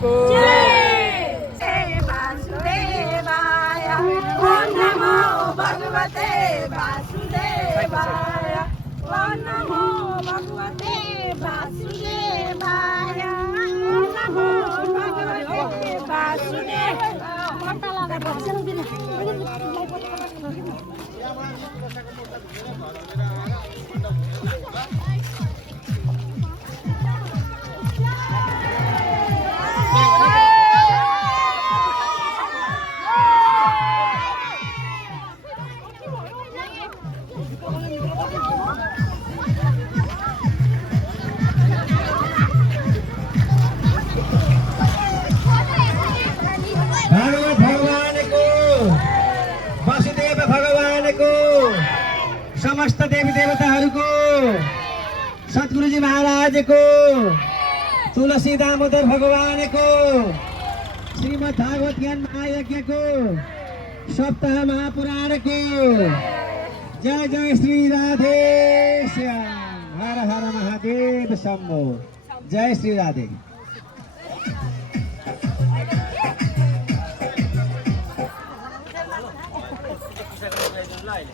को वासुदेवाय ओम नमो भगवते वासुदेवाय ओम नमो भगवते वासुदेवाय ओम नमो भगवते भागवत भगवान को वासुदेव भगवान को समस्त देवी देवताहरूको सद्गुरुजी महाराज को तुलसी दामोदर भगवान को श्रीमद् भागवत ज्ञान महायज्ञ को सप्ताह महापुराण को जय जय श्री राधे श्याम हर हर महादेव शंभो जय श्री राधे Right.